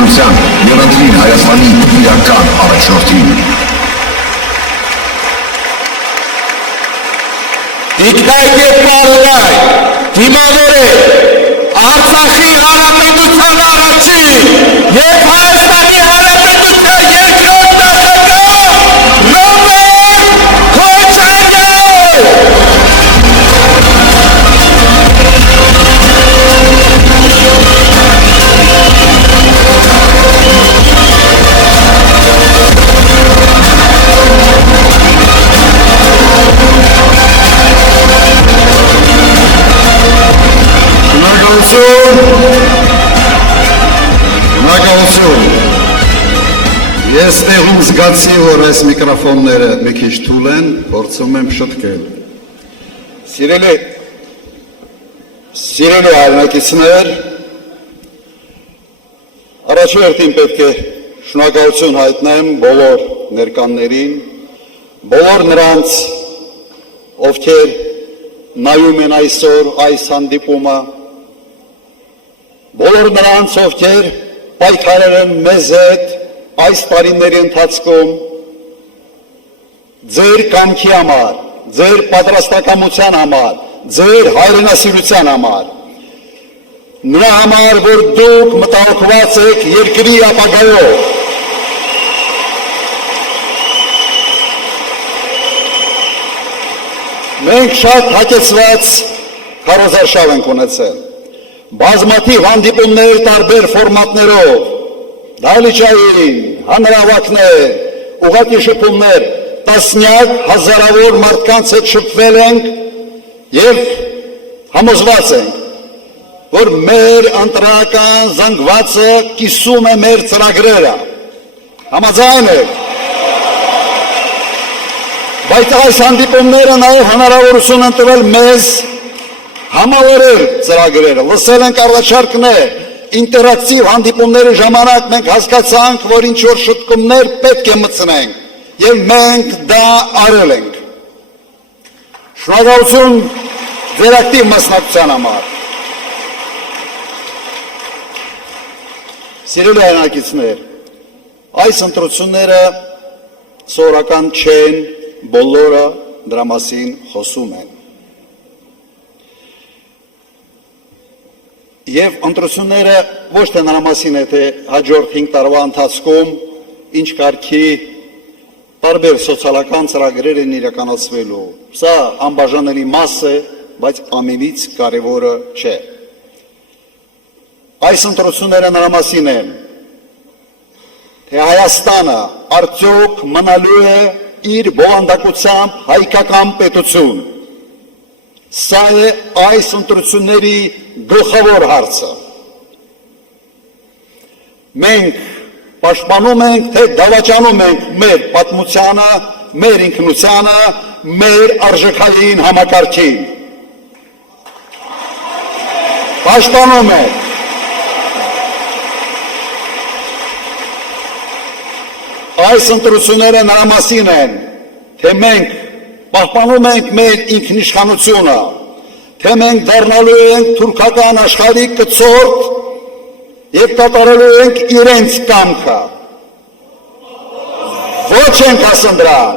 բարձրության և ընտրին Հայաստանի իրական առաջնորդին։ Դիկտատոր պարոն, դիմավորել Արցախի հանրապետության առաջին և Հայաստանի հանրապետության երկրորդ նախագահ Ռոբերտ Քոչարյան։ Շնորհակալություն։ Ես տեղում զգացի, որ այս միկրոֆոնները մի քիչ թույլ են, փորձում եմ շտկել։ Սիրելի հայրենակիցներ, առաջին պետք է շնորհակալություն հայտնեմ բոլոր ներկաններին, բոլոր նրանց, ովքեր նայում են այսօր այս հանդիպումը, բոլոր նրանց, ովքեր պայքարել են մեզ հետ այս տարիների ընթացքում, ձեր կամքի համար, ձեր պատրաստակամության համար, ձեր հայրենասիրության համար, նրա համար, որ դուք մտահոգված եք երկրի ապագայով, մենք շատ հագեցված քարոզարշավ ենք ունեցել, բազմաթիվ հանդիպումներ տարբեր ֆորմատներով, դահլիճային, հանրահավաքներ, ուղղակի շփումներ, տասնյակ հազարավոր մարդկանց հետ շփվել ենք և համոզված ենք, որ մեր ընտրական զանգվածը կիսում է մեր ծրագրերը, համաձայն եք, բայց այս հանդիպումները նաև հնարավորություն են տվել մեզ համալրել ծրագրերը, լսել ենք առաջարկներ, ինտերակտիվ հանդիպումների ժամանակ մենք հասկացանք, որ ինչ-որ շտկումներ պետք է մտցնենք և մենք դա արել ենք։ Շնորհակալություն ձեր ակտիվ մասնակցության համար։ Սիրելի հայրենակիցներ, այս ընտրությունները սովորական չեն, բոլորը դրա մասին խոսում են։ Եվ ընտրությունները ոչ թե նրա մասին է, թե հաջորդ 5 տարվա ընթացքում ինչ կարգի տարբեր սոցիալական ծրագրեր են իրականացվելու։ Սա անբաժանելի մաս է, բայց ամենից կարևորը չէ։ Այս ընտրությունները նրա մասին են, թե Հայաստանը արդյոք մնալու է իր բովանդակությամբ հայկական պետություն։ Սա է այս ընտրությունների գլխավոր հարցը։ Մենք պաշտպանում ենք, թե դավաճանում ենք մեր պատմությանը, մեր ինքնությանը, մեր արժեքային համակարգին։ Պաշտպանում ենք։ Այս ընտրությունները նրա մասին են, թե մենք պահպանում ենք մեր ինքնիշխանությունը, թե մենք դառնալու ենք թուրքական աշխարհի կցորդ և կատարելու ենք իրենց կամքը։ Ոչ ենք ասում դրան։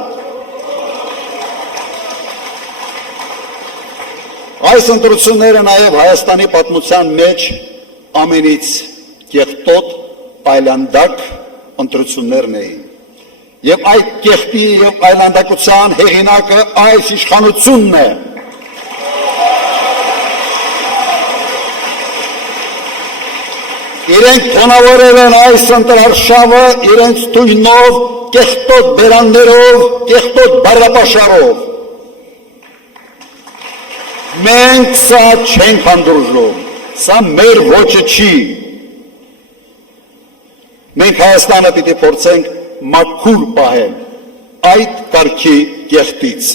Այս ընտրությունները նաև Հայաստանի պատմության մեջ ամենից կեղտոտ, այլանդակ ընտրություններն էին։ Եվ այդ կեղտի և այլանդակության հեղինակը այս իշխանությունն է։ Իրենք թոնավորել են այս ընտրարշավը իրենց թույնով, կեղտոտ բերաններով, կեղտոտ բառապաշարով։ Մենք սա չենք հանդուրժում, սա մեր ոճը չի։ Մենք Հայաստանը պիտի փորձենք մաքուր պահել այդ կարգի կեղտից։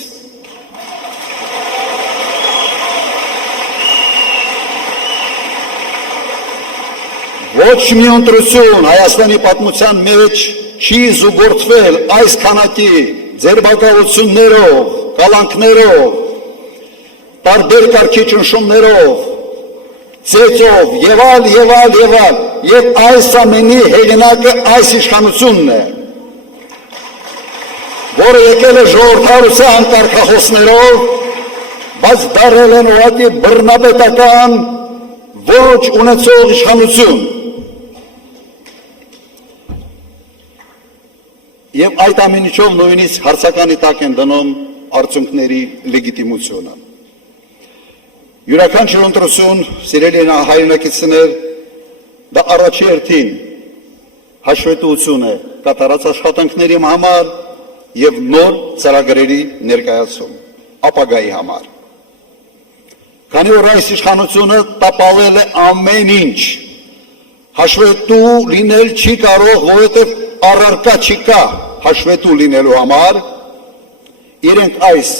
Ոչ մի ընտրություն Հայաստանի պատմության մեջ չի զուգորդվել այս քանակի ձերբակալություններով, կալանքներով, տարբեր կարգի ճնշումներով, ծեծով եւ այլ, եւ այս ամենի հեղինակը այս իշխանությունն է, որը եկել է ժողովրդարության կարգախոսներով, բայց դարձել են ուղղակի բռնապետական ոչ ունեցող իշխանություն։ Եվ այդ ամենիչով նույնիսկ հարցականի տակ են դնում արդյունքների լեգիտիմությունը։ Յուրաքանչյուր ընտրություն, սիրելի հայրենակիցներ, դա առաջի հերթին հաշվետվություն է կատարած աշխատանքների համար եւ նոր ծրագրերի ներկայացում, ապագայի համար։ Քանի որ այս իշխանությունը տապալել է ամեն ինչ, հաշվետու լինել չի կարող, որովհետև առարկա չկա հաշվետու լինելու համար, իրենք այս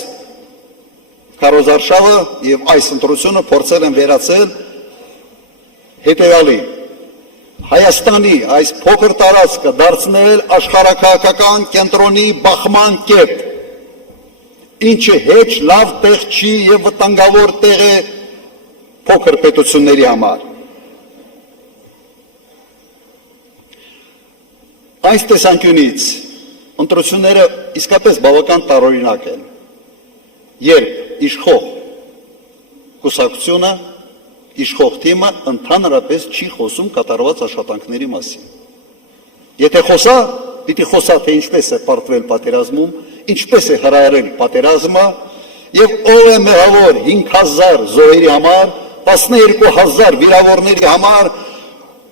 քարոզարշավը եւ այս ընտրությունը փորձել են վերացել հետեւյալի. Հայաստանի այս փոքր տարածքը դարձնել աշխարհաքաղաքական կենտրոնի բախման կետ, ինչը հեչ լավ տեղ չի եւ վտանգավոր տեղ է փոքր պետությունների համար։ Այս տեսանկյունից ընտրությունները իսկապես բավական տարօրինակ են, երբ իշխող կուսակցությունը, իշխող թիմը ընդհանրապես չի խոսում կատարված աշխատանքների մասին։ Եթե խոսա, պիտի խոսա, թե ինչպես է պարտվել պատերազմում, ինչպես է հրահրել պատերազմը եւ ով է մեղավոր 5000 զոհերի համար, 12000 վիրավորների համար,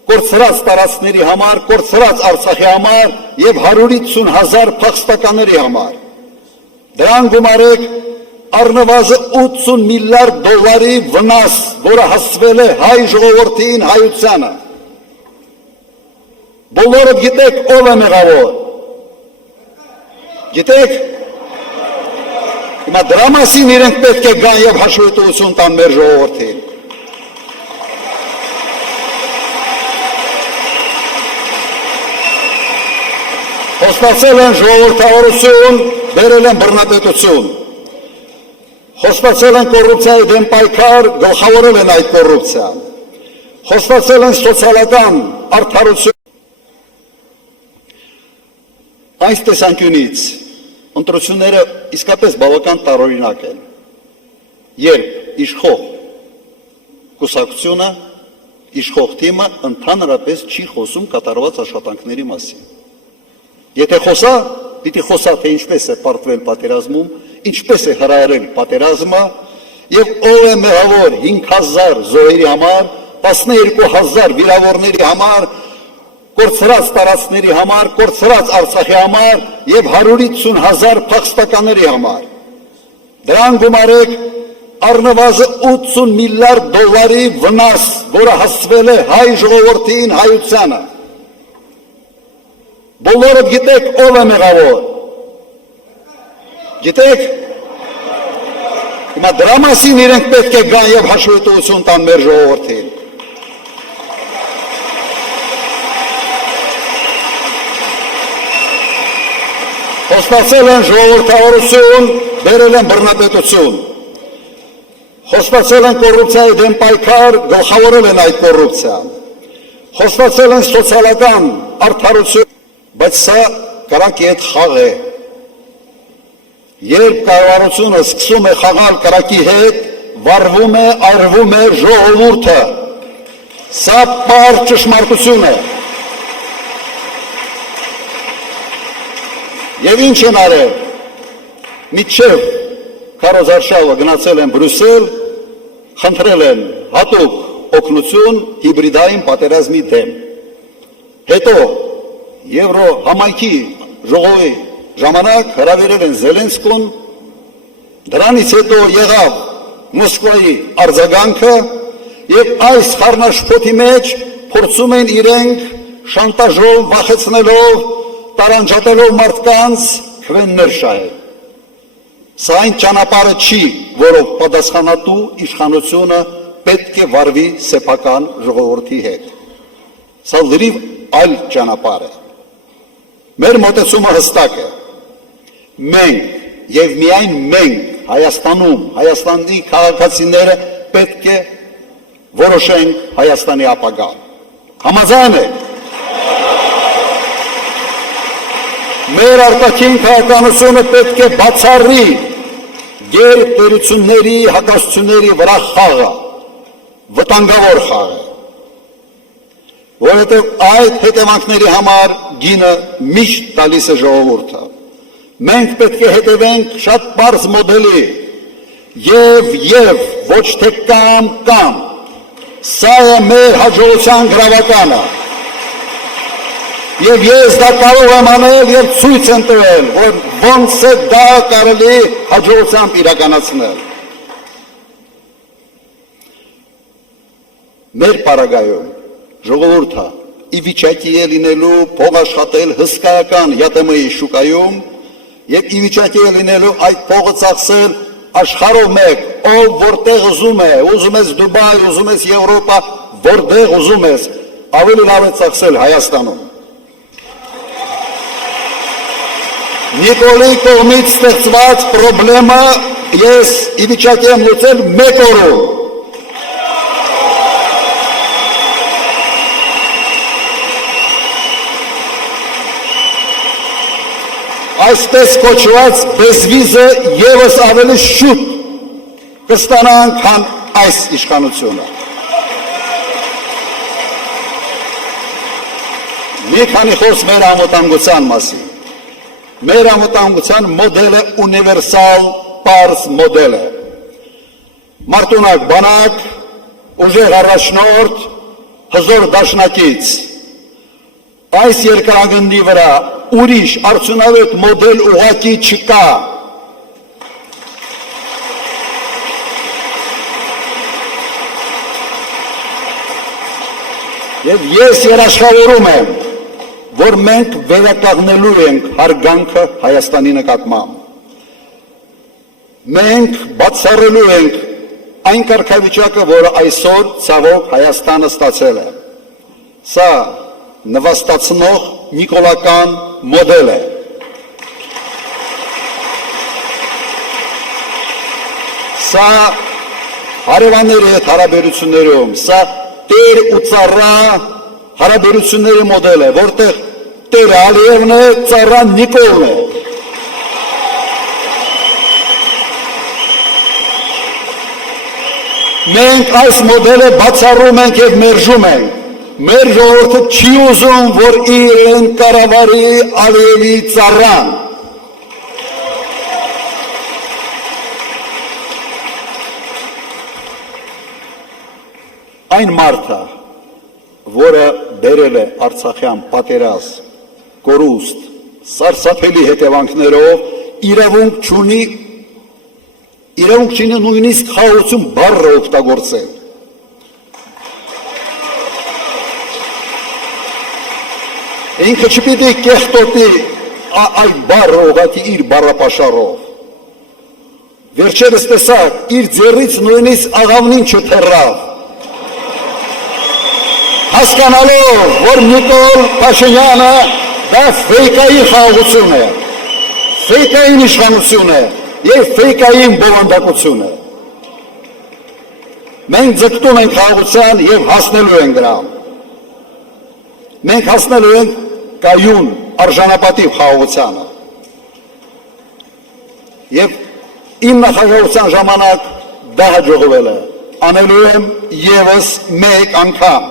կորցրած տարածքների համար, կորցրած Արցախի համար եւ 150,000 փախստականների համար։ Դրան գումարեք առնվազն 80 միլիարդ դոլարի վնաս, որը հասցվել է հայ ժողովրդին, հայությանը։ Բոլորը գիտեք ով է մեղավոր։ Գիտեք։ Հիմա դրա մասին իրենք պետք է գան եւ հաշվետվություն տան մեր ժողովրդին։ Խոստացել են ժողովրդավարություն, բերել են բռնապետություն։ Խոստացել են կոռուպցիայի դեմ պայքար, գլխավորել են այդ կոռուպցիան։ Խոստացել են սոցիալական արդարություն։ Այս տեսանկյունից ընտրությունները իսկապես բավական տարօրինակ են, երբ իշխող կուսակցությունը, իշխող թիմը ընդհանրապես չի խոսում կատարված աշխատանքների մասին։ Եթե խոսա, պիտի խոսա, թե ինչպես է պարտվել պատերազմում, ինչպես է հրահրել պատերազմը եւ ով է մեղավոր 5000 զոհերի համար, 12000 վիրավորների համար, կորցրած տարածքների համար, կորցրած Արցախի համար եւ 150,000 փախստականների համար։ Դրան գումարեք առնվազն 80 միլիարդ դոլարի վնաս, որը հասցվել է հայ ժողովրդին, հայությանը։ Բոլորը գիտեք ով է մեղավոր։ Գիտեք։ Հիմա դրա մասին իրենք պետք է գան եւ հաշվետվություն տան մեր ժողովրդին։ Խոստացել են ժողովրդավարություն, բերել են բռնապետություն։ Խոստացել են կոռուպցիայի դեմ պայքար, գլխավորել են այդ կոռուպցիան։ Խոստացել են սոցիալական արդարություն, բայց սա կրակի հետ խաղ է։ Երբ կառավարությունը սկսում է խաղալ կրակի հետ, վառվում է, այրվում է ժողովուրդը։ Սա պարզ ճշմարտություն է։ Եվ ինչ են արել, մինչև քարոզարշավը գնացել են Բրյուսել, խնդրել են հատուկ օգնություն հիբրիդային պատերազմի դեմ։ Հետո Եվրո համայնքի ժողովի ժամանակ հրավիրել են Զելենսկուն, դրանից հետո եղավ Մոսկվայի արձագանքը եւ այս խառնաշփոթի մեջ փորձում են իրենք շանտաժով, վախեցնելով, տարանջատելով մարդկանց քվեններ շահել։ Սա այն ճանապարհը չի, որով պատասխանատու իշխանությունը պետք է վարվի սեփական ժողովրդի հետ։ Սա լրիվ այլ ճանապարհ է։ Մեր մոտեցումը հստակ է։ Մենք եւ միայն մենք Հայաստանում, Հայաստանի քաղաքացիները պետք է որոշենք Հայաստանի ապագան։ Համաձայն եք։ Մեր արտաքին քաղաքականությունը պետք է բացառի գերտերությունների, հակասությունների վրա խաղը, վտանգավոր խաղը, որովհետև այդ հետևանքների համար գինը միշտ տալիս է ժողովուրդը։ Մենք պետք է հետևենք շատ պարզ մոդելի եւ ոչ թե կամ, սա է մեր հաջողության գրավականը։ Եվ ես դա կարող եմ անել և ցույց եմ տվել, որ ոնց է դա կարելի հաջողությամբ իրականացնել։ Մեր պարագայում ժողովուրդը ի վիճակի է լինելու փող աշխատել հսկայական ԵՏՄ-ի շուկայում և ի վիճակի է լինելու այդ փողը ծախսել աշխարհով մեկ, ով որտեղ ուզում է, ուզում ես Դուբայ, ուզում ես Եվրոպա, որտեղ ուզում ես, ավելի լավ է ծախսել Հայաստանում։ Նիկոլի կողմից ստեղծված պրոբլեմը ես ի վիճակի եմ լուծել մեկ օրում։ Այսպես կոչված բեզվիզը ևս ավելի շուտ կստանանք, քան այս իշխանությունը։ Մի քանի խոսք մեր անվտանգության մասին։ Մեր անվտանգության մոդելը ունիվերսալ պարզ մոդել է։ Մարտունակ բանակ, ուժեղ առաջնորդ, հզոր դաշնակից։ Այս երկրագնդի վրա ուրիշ արդյունավետ մոդել ուղղակի չկա։ Եվ ես երաշխավորում եմ, որ մենք վերականգնելու ենք հարգանքը Հայաստանի նկատմամբ։ Մենք բացառելու ենք այն կարգավիճակը, որը այսօր ցավոք Հայաստանը ստացել է։ Սա նվաստացնող նիկոլական մոդել է։ Սա հարևանների հետ հարաբերություններում, սա տեր ու ծառա հարաբերությունների մոդել է, որտեղ տերը Ալիևն է, ծառան Նիկոլն է։ Մենք այս մոդելը բացառում ենք և մերժում ենք։ Մեր ժողովուրդը չի ուզում, որ իրեն կառավարի Ալիևի ծառան։ Այն մարդը, որը բերել է Արցախյան պատերազմ, կորուստ, սարսափելի հետևանքներով, իրավունք չունի նույնիսկ խաղաղություն բառը օգտագործել։ Ինքը չպիտի կեղտոտի այդ բառը ուղղակի իր բառապաշարով։ Վերջերս տեսակ, իր ձեռից նույնիսկ աղավնին չթռավ։ Հասկանալով, որ Նիկոլ Փաշինյանը դա ֆեյկային խաղաղություն է, ֆեյկային իշխանություն է և ֆեյկային բովանդակություն է։ Մենք ձգտում ենք խաղաղության և հասնելու ենք դրան։ Մենք հասնելու ենք կայուն արժանապատիվ խաղաղությանը։ Եվ իմ նախագահության ժամանակ դա հաջողվել է, անելու եմ ևս մեկ անգամ։